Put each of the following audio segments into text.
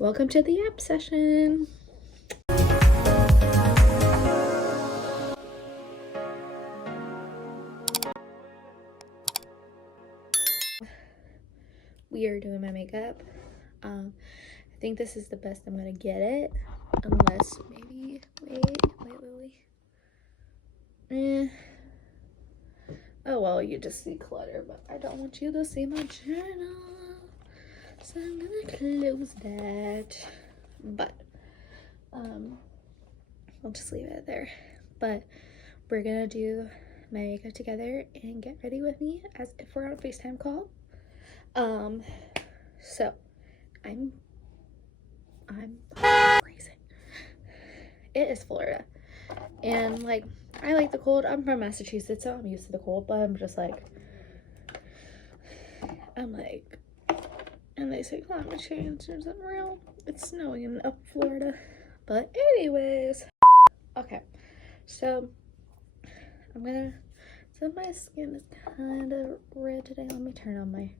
Welcome to the app session. We are doing my makeup. I think this is the best I'm gonna get it, unless maybe wait. Oh well, you just see clutter, but I don't want you to see my journal, so I'm gonna close that. But I'll just leave it there. But we're gonna do my makeup together and get ready with me as if we're on a FaceTime call. So I'm freezing. It is Florida, and like I like the cold. I'm from Massachusetts, so I'm used to the cold, but I'm like, and they say climate change isn't real. It's snowing in up Florida. But anyways, okay, so so my skin is kind of red today. Let me turn on my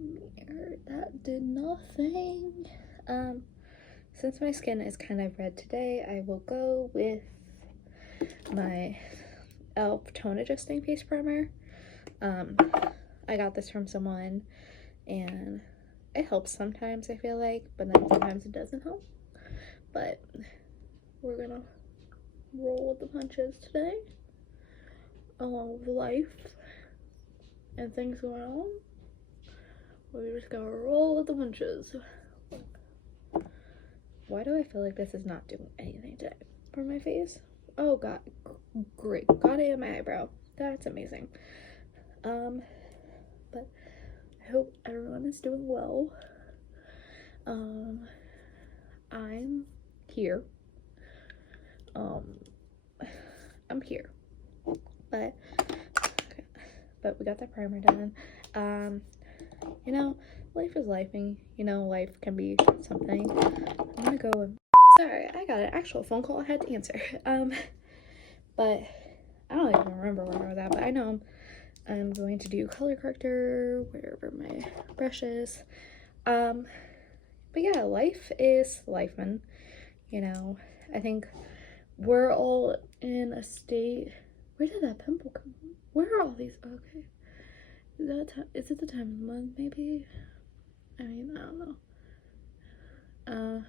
mirror. That did nothing. Since my skin is kind of red today, I will go with my e.l.f. tone adjusting face primer. I got this from someone and it helps sometimes, I feel like, but then sometimes it doesn't help. But we're gonna roll with the punches today, along with life and things going on. We're just gonna roll with the punches. Why do I feel like this is not doing anything today for my face? Oh god, great, got it in my eyebrow. That's amazing. But I hope everyone is doing well. I'm here. I'm here. But we got that primer done. You know, life is lifing. You know, life can be something. I'm gonna go and sorry, I got an actual phone call I had to answer. But I don't even remember where I was at, but I know I'm going to do color corrector, wherever my brush is. But yeah, life is lifing, you know. I think we're all in a state. Where did that pimple come from? Where are all these? Okay. Is it the time of the month, maybe? I mean, I don't know.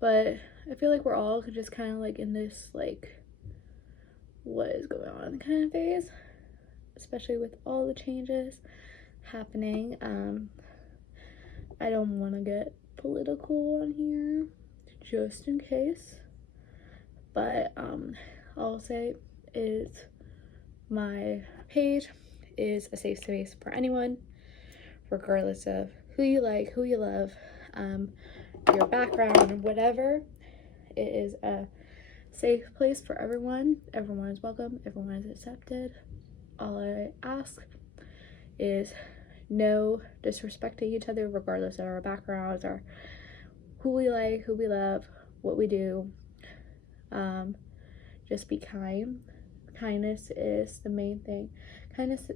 But I feel like we're all just kind of like in this, like, what is going on kind of phase, especially with all the changes happening. I don't want to get political on here, just in case, but I'll say is my page is a safe space for anyone, regardless of who you like, who you love, your background, whatever. It is a safe place for everyone. Everyone is welcome, everyone is accepted. All I ask is no disrespecting each other, regardless of our backgrounds or who we like, who we love, what we do. Just be kind. Kindness is the main thing. Kindness,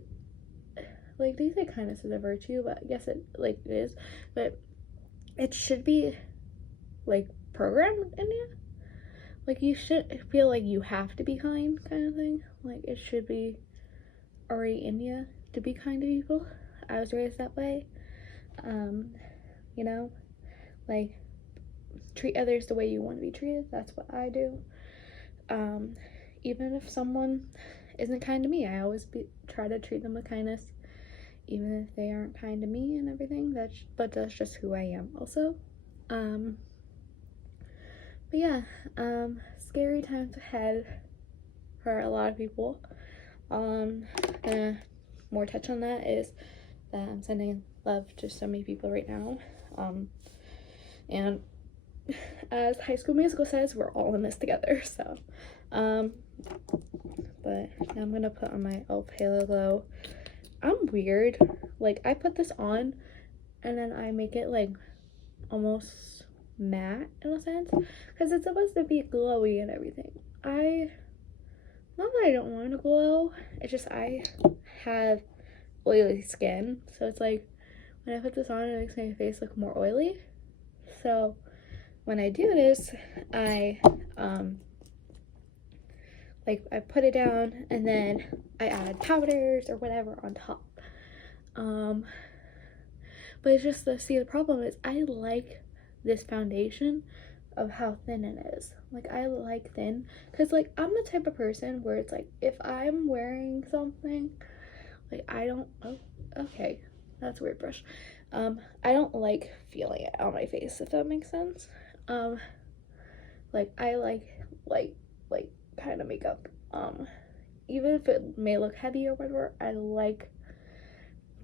like they say kindness is a virtue, but I guess it like it is, but it should be like programmed in you. Like you should feel like you have to be kind, kind of thing. Like it should be already in you to be kind to people. I was raised that way. You know, like treat others the way you want to be treated. That's what I do. Even if someone isn't kind to me, I always try to treat them with kindness, even if they aren't kind to me and everything. But that's just who I am also. But yeah, scary times ahead for a lot of people. More touch on that is that I'm sending love to so many people right now. And as High School Musical says, we're all in this together. So, but now I'm gonna put on my e.l.f. Halo Glow. I'm weird. Like I put this on, and then I make it like almost matte in a sense, because it's supposed to be glowy and everything. Not that I don't want to glow, it's just I have oily skin, so it's like when I put this on, it makes my face look more oily. So when I do this, I I put it down and then I add powders or whatever on top. But it's just the problem is I like this foundation of how thin it is. Like, I like thin because, like, I'm the type of person where it's like, if I'm wearing something, like, I don't, oh, okay, that's a weird brush. I don't like feeling it on my face, if that makes sense. Like, I like kind of makeup. Even if it may look heavy or whatever, I like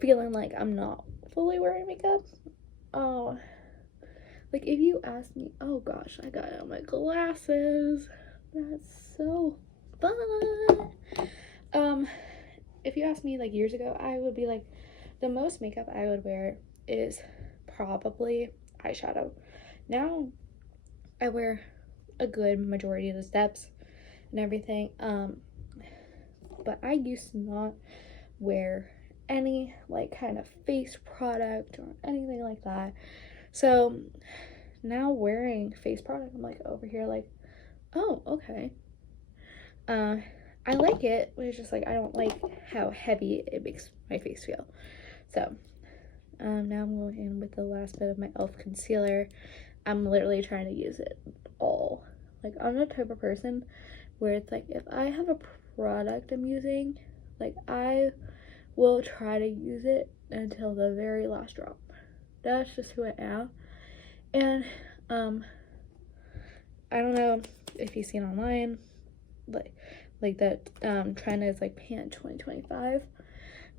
feeling like I'm not fully wearing makeup. Like, if you ask me, oh gosh, I got out my glasses. That's so fun. If you asked me like years ago, I would be like, the most makeup I would wear is probably eyeshadow. Now I wear a good majority of the steps and everything. But I used to not wear any like kind of face product or anything like that. So now wearing face product, I'm like over here like, oh, okay. I like it, but it's just like I don't like how heavy it makes my face feel. So now I'm going in with the last bit of my e.l.f. concealer. I'm literally trying to use it all. Like, I'm the type of person where it's like, if I have a product I'm using, like, I will try to use it until the very last drop. That's just who I am. And I don't know if you've seen online, like that trend is like Pan 2025,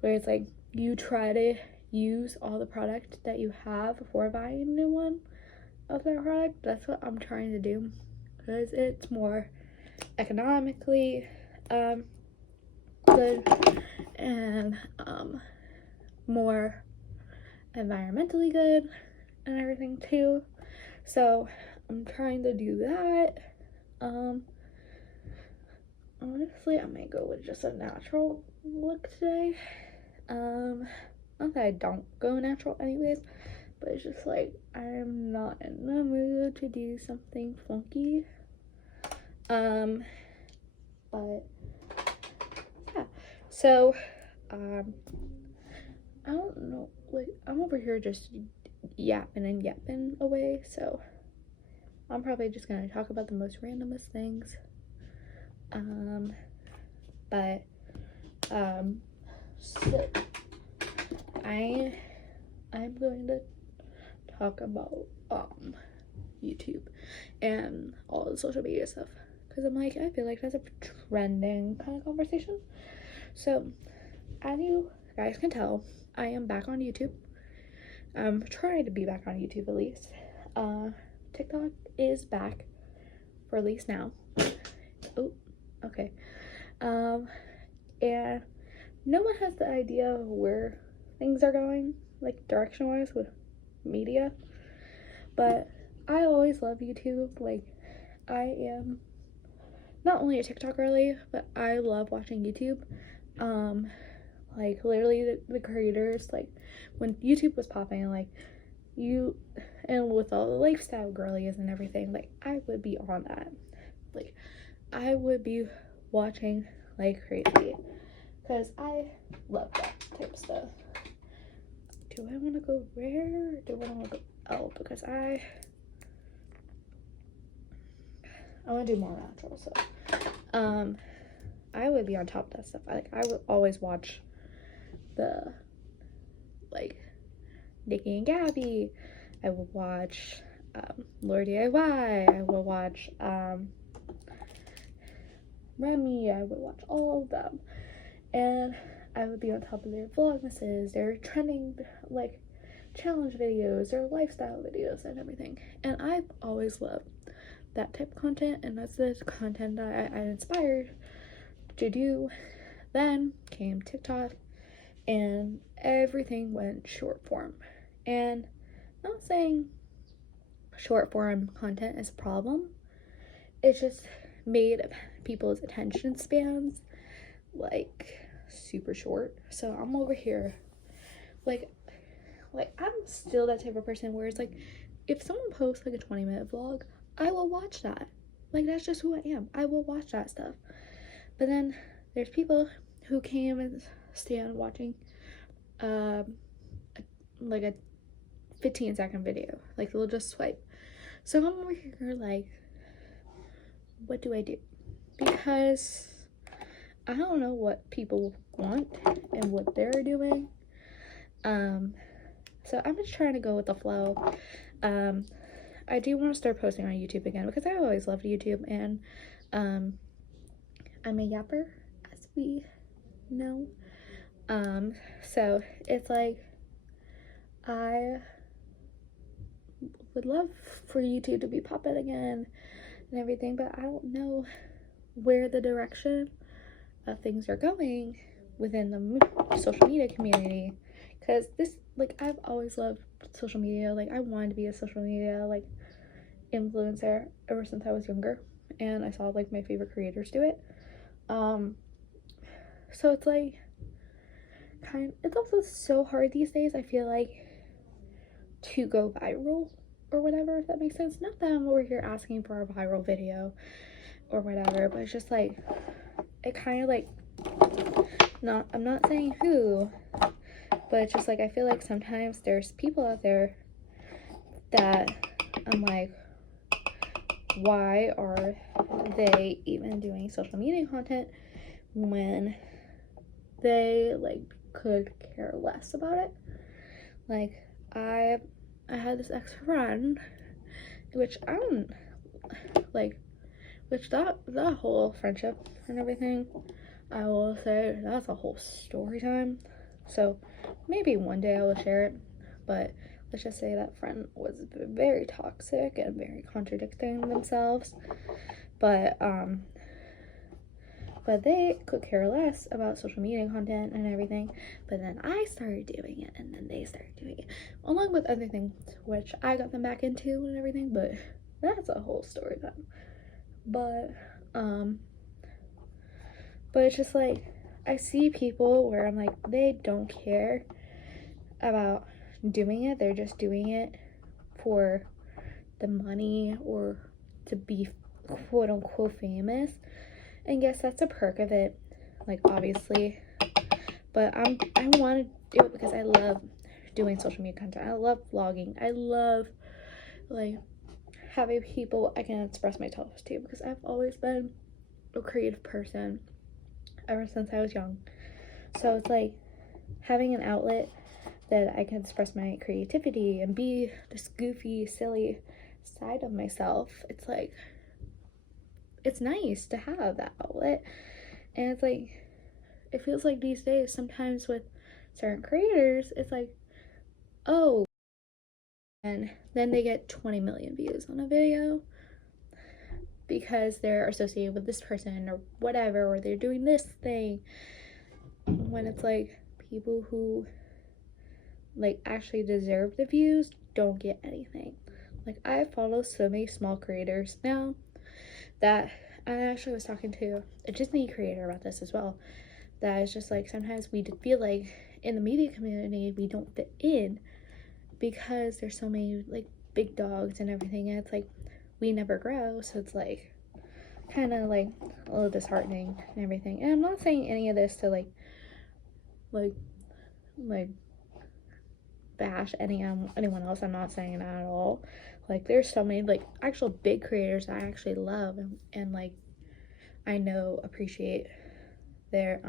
where it's like you try to use all the product that you have before buying a new one of that product. That's what I'm trying to do, because it's more economically good and more environmentally good and everything too. So I'm trying to do that. Honestly, I might go with just a natural look today. Not that I don't go natural anyways, but it's just like I'm not in the mood to do something funky. But yeah. So I don't know, like, I'm over here just yapping away, so I'm probably just gonna talk about the most randomest things. So I'm going to talk about YouTube and all the social media stuff, because I feel like that's a trending kind of conversation. So as you guys can tell, I am back on YouTube. I'm trying to be back on YouTube at least. TikTok is back for at least now. Oh, okay. And no one has the idea of where things are going, like direction wise with media, but I always love YouTube. Like, I am not only a TikTok girly, but I love watching YouTube. Like, literally the creators, like, when YouTube was popping, like, and with all the lifestyle girlies and everything, like, I would be on that. Like, I would be watching like crazy, because I love that type of stuff. Do I want to go rare? Do I want to go L? Because I want to do more natural, so I would be on top of that stuff. I would always watch the, like, Nikki and Gabby. I would watch Lord DIY. I would watch Remy. I would watch all of them, and I would be on top of their vlogmases, their trending, like, challenge videos, their lifestyle videos and everything. And I've always loved that type of content, and that's the content that I'm inspired to do. Then came TikTok, and everything went short form. And I'm not saying short form content is a problem, it's just made people's attention spans like super short. So I'm over here like I'm still that type of person where it's like if someone posts like a 20-minute vlog, I will watch that. Like, that's just who I am. I will watch that stuff. But then there's people who came and stand watching like a 15-second video. Like, they'll just swipe. So I'm over here like, what do I do? Because I don't know what people want and what they're doing. So I'm just trying to go with the flow. I do want to start posting on YouTube again because I always loved YouTube, and I'm a yapper, as we know. So it's like I would love for YouTube to be popping again and everything, but I don't know where the direction of things are going within the social media community, because this, like, I've always loved social media. Like, I wanted to be a social media like influencer ever since I was younger, and I saw like my favorite creators do it. So it's like it's also so hard these days, I feel like, to go viral or whatever, if that makes sense. Not that I'm over here asking for a viral video or whatever, but it's just like, it kind of like, I'm not saying who, but it's just like, I feel like sometimes there's people out there that I'm like, why are they even doing social media content when they like could care less about it? Like, I had this ex-friend, which I don't like, which that whole friendship and everything, I will say that's a whole story time. So maybe one day I will share it, but let's just say that friend was very toxic and very contradicting themselves. But they could care less about social media content and everything. But then I started doing it, and then they started doing it, along with other things which I got them back into and everything. But that's a whole story time. But it's just like, I see people where I'm like, they don't care about doing it. They're just doing it for the money or to be quote unquote famous. And yes, that's a perk of it, like, obviously. But I want to do it because I love doing social media content. I love vlogging. I love like having people I can express myself to, because I've always been a creative person ever since I was young. So it's like having an outlet that I can express my creativity and be this goofy, silly side of myself. It's like, it's nice to have that outlet. And it's like, it feels like these days sometimes with certain creators, it's like, oh, and then they get 20 million views on a video because they're associated with this person or whatever, or they're doing this thing, when it's like, people who like actually deserve the views don't get anything. Like, I follow so many small creators now that I actually was talking to a Disney creator about this as well, that is just like, sometimes we feel like in the media community we don't fit in because there's so many like big dogs and everything, and it's like we never grow. So it's like kind of like a little disheartening and everything. And I'm not saying any of this to like bash anyone else. I'm not saying that at all. Like, there's so many like actual big creators I actually love and like I know appreciate their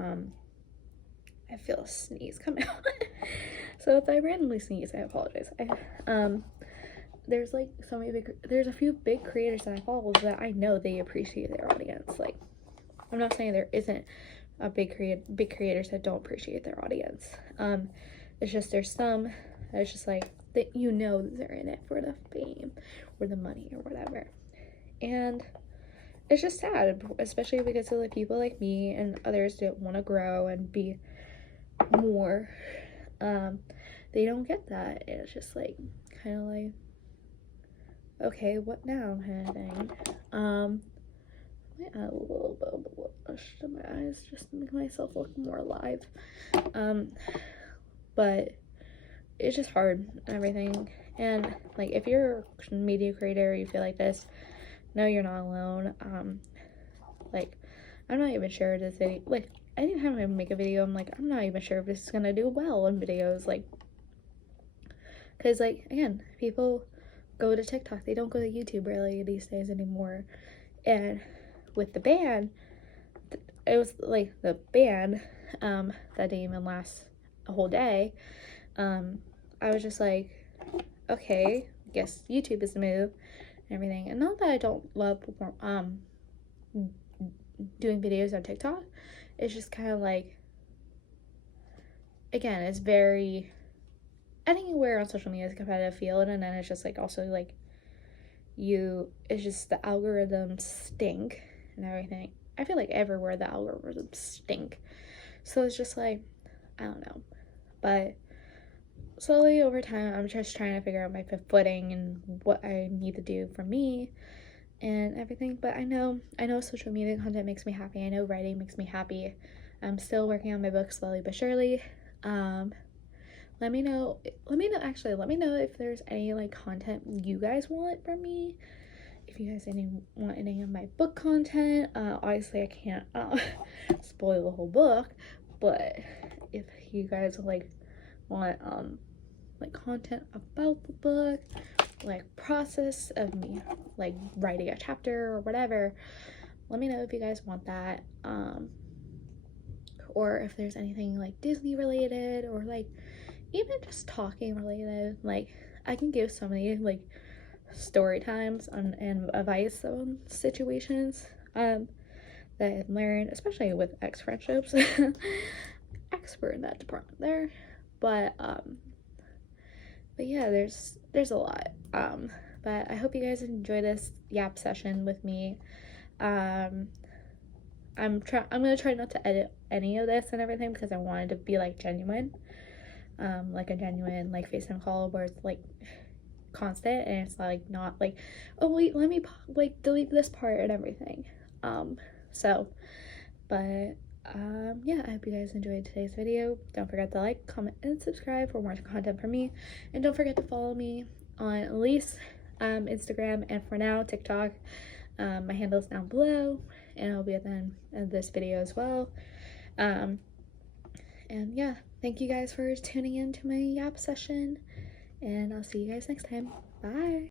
I feel a sneeze coming out. So if I randomly sneeze, I apologize. There's like so many there's a few big creators that I follow that I know they appreciate their audience. Like, I'm not saying there isn't a big creators that don't appreciate their audience. It's just there's some that it's just like that, you know, they're in it for the fame or the money or whatever. And it's just sad, especially because of the people like me and others that want to grow and be more. They don't get that. It's just like kind of like, okay, what now, kind of thing. A little bit of blush to my eyes just to make myself look more alive. But it's just hard and everything, And like, if you're a media creator, you feel like this, no, you're not alone. Like, I'm not even sure this video, like, anytime I make a video, I'm like, I'm not even sure if this is gonna do well in videos, like, because, like, again, people go to TikTok, they don't go to YouTube really these days anymore. And with the band, it was like the band that didn't even last a whole day. I was just like, okay, guess YouTube is the move and everything. And not that I don't love doing videos on TikTok, it's just kind of like, again, it's very, anywhere on social media is a competitive field, and then it's just like, also like, it's just the algorithms stink and everything. I feel like everywhere the algorithms stink, so it's just like, I don't know. But slowly over time, I'm just trying to figure out my footing and what I need to do for me and everything. But I know social media content makes me happy. I know writing makes me happy. I'm still working on my book slowly but surely. Let me know if there's any like content you guys want from me. If you guys want any of my book content, obviously I can't spoil the whole book, but if you guys like want like content about the book, like process of me like writing a chapter or whatever, let me know if you guys want that. Or if there's anything like Disney related, or like even just talking related. Like, I can give so many like story times and advice on situations that I've learned, especially with ex friendships. Expert in that department there. But yeah, there's a lot. But I hope you guys enjoy this yap session with me. I'm gonna try not to edit any of this and everything, because I wanted to be like genuine, like a genuine like FaceTime call where it's like constant, and it's like not like, oh wait, let me like delete this part and everything. Yeah, I hope you guys enjoyed today's video. Don't forget to like, comment, and subscribe for more content from me, and don't forget to follow me on at least Instagram, and for now TikTok. My handle is down below, and it'll be at the end of this video as well. And yeah, thank you guys for tuning in to my yap session, and I'll see you guys next time. Bye.